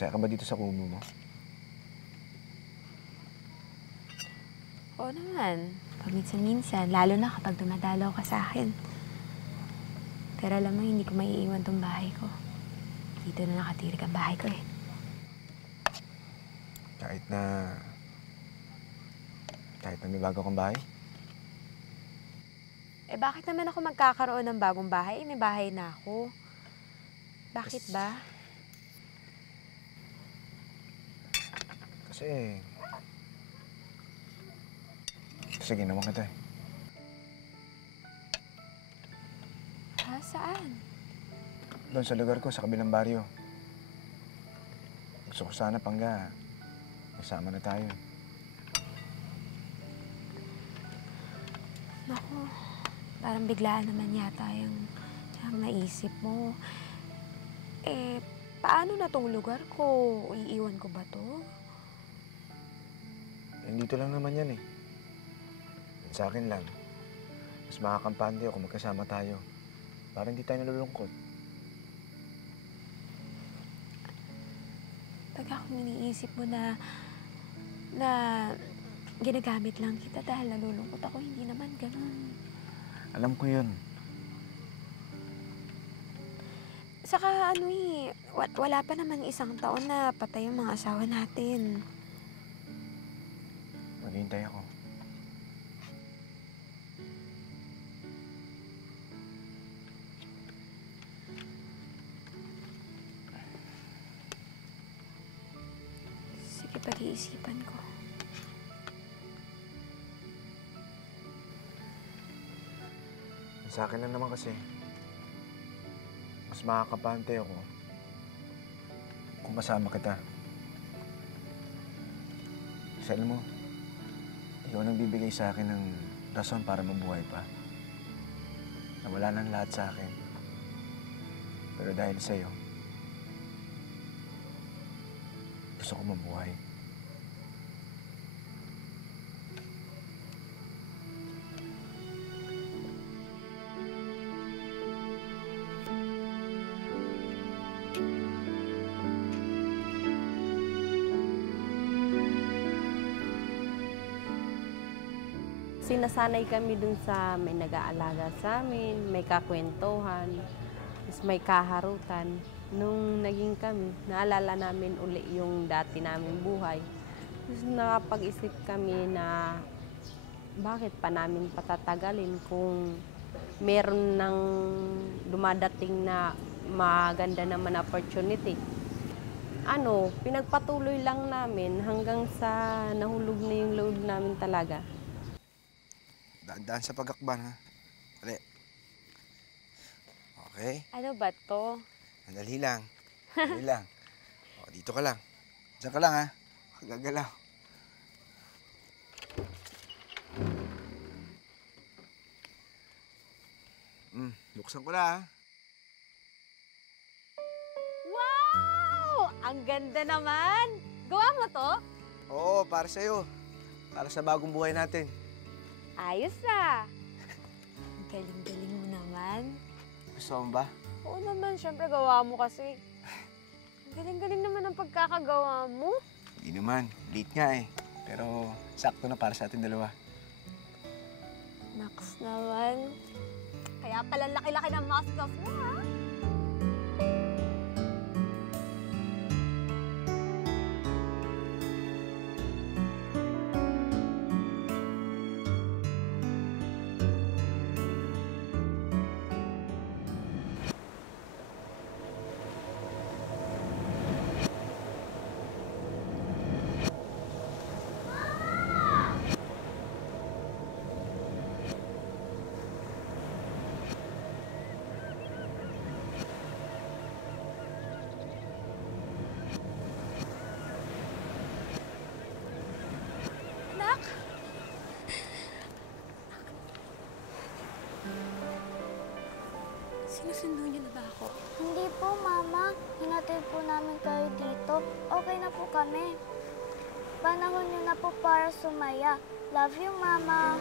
Masaya ka ba dito sa kubo mo? Oo naman. Paminsan-minsan, lalo na kapag dumadalaw ka sa akin. Pero alam mo, hindi ko maiiwan tong bahay ko. Dito na nakatirik ang bahay ko eh. Kahit na may bago kang bahay? Eh bakit naman ako magkakaroon ng bagong bahay? Eh, may bahay na ako. Bakit ba? Kasi ginawa kita eh. Ha? Saan? Doon sa lugar ko, sa kabilang baryo. Gusto ko sana, Pangga, kasama na tayo. Naku, parang biglaan naman yata yung naisip mo. Eh, paano na tong lugar ko? Iiwan ko ba to? Eh, dito lang naman yan eh. Sa akin lang, mas makakampante ako kung magkasama tayo. Para hindi tayo nalulungkot. Pag ako iniisip mo na ginagamit lang kita dahil nalulungkot ako, hindi naman ganun. Alam ko yun. Saka ano eh, wala pa naman isang taon na patay yung mga asawa natin. Maghihintay ako. Sige, pag-iisipan ko. Sa akin lang naman kasi, mas makakapante ako kung kasama kita. Kasi alam mo, ikaw nang bibigay sa akin ng rason para mabuhay pa. Nawala ng lahat sa akin. Pero dahil sa'yo, gusto ko mabuhay. Sinasanay kami dun sa may nag-aalaga sa amin, may kakwentuhan, may kaharutan. Nung naging kami, naalala namin uli yung dati naming buhay. Tapos nakapag-isip kami na bakit pa namin patatagalin kung meron ng dumadating na maganda naman opportunity. Pinagpatuloy lang namin hanggang sa nahulog na yung load namin talaga. Daan-daan sa pagakban, ha? Dali. Okay? Ano ba to? Sandali lang. Sandali lang. O, dito ka lang. Diyan ka lang, ha? Gagalaw. Buksan ko na, ha? Wow! Ang ganda naman! Gawa mo to? Oo, para sa'yo. Para sa bagong buhay natin. Ayos ah! Ang galing-galing mo naman. Gusto mo ba? Oo naman, syempre gawa mo kasi. Ang galing-galing naman ang pagkakagawa mo. Hindi naman. Late nga eh. Pero sakto na para sa ating dalawa. Naks naman. Kaya pala laki-laki ng muscles mo, ha? Sinusundo niyo na ba ako? Hindi po, Mama. Hinatid po namin kayo dito. Okay na po kami. Panahon niyo na po para sumaya. Love you, Mama.